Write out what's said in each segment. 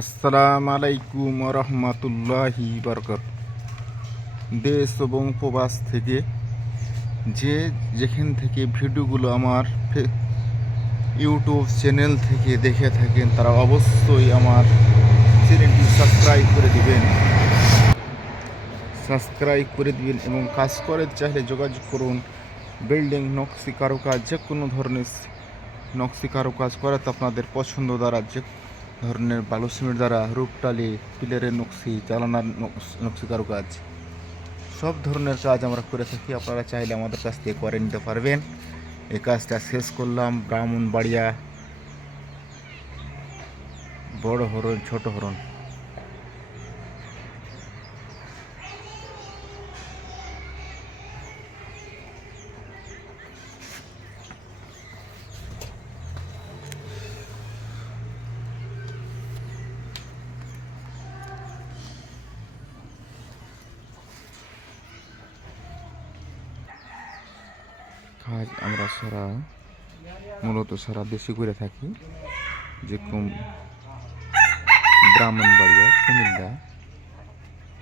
আসসালামু আলাইকুম রহমতুল্লাহি বরকত। দেশ এবং প্রবাস থেকে যে যেখান থেকে ভিডিওগুলো আমার ইউটিউব চ্যানেল থেকে দেখে থাকেন তারা অবশ্যই আমার চ্যানেলটি সাবস্ক্রাইব করে দিবেন এবং কাজ করে চাইলে যোগাযোগ করুন। বিল্ডিং নকশি কারুকাজ যে কোনো ধরনের নকশি কারুকাজ করাতে আপনাদের পছন্দ দ্বারা যে ধরনের বালু সিমেন্ট দ্বারা রূপটালি পিলারের নকশি চালানার নকশি কারুকাজ সব ধরনের কাজ আমরা করে থাকি। আপনারা চাইলে আমাদের কাছ থেকে করে নিতে পারবেন। এই কাজটা শেষ করলাম ব্রাহ্মণবাড়িয়া বড় হরণ ছোট হরণ। কাজ আমরা মূলত সারা দেশে করে থাকি, যেরকম ব্রাহ্মণবাড়িয়া, কুমিল্লা,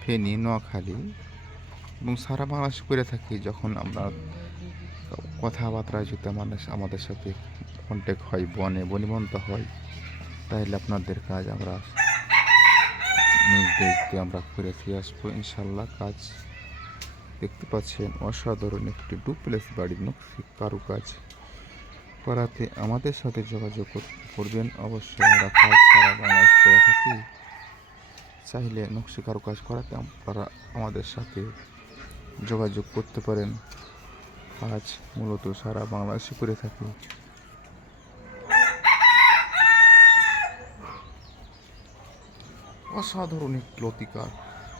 ফেনী, নোয়াখালী এবং সারা বাংলাদেশে করে থাকি। যখন আমরা কথাবার্তায় যদি আমাদের সাথে কন্ট্যাক্ট হয়, বনিবন্ত হয়, তাহলে আপনাদের কাজ আমরা নিজ দেখতে আমরা করে ফিরে আসবো ইনশাল্লাহ। কাজ দেখতে পাচ্ছেন অসাধারণ একটি ডুপ্লেক্স বাড়ির নকশি কারুকাজ করাতে আমাদের সাথে যোগাযোগ করবেন। অবশ্যই আমরা কাজ সারা বাংলাদেশ করে থাকি। চাইলে নকশি কারুকাজ করাতে আপনারা আমাদের সাথে যোগাযোগ করতে পারেন। কাজ মূলত সারা বাংলাদেশে করে থাকি। অসাধারণ এক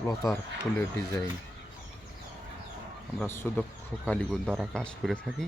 লতার ফুলের ডিজাইন আমরা সুদক্ষ কারিগর দ্বারা কাজ করে থাকি।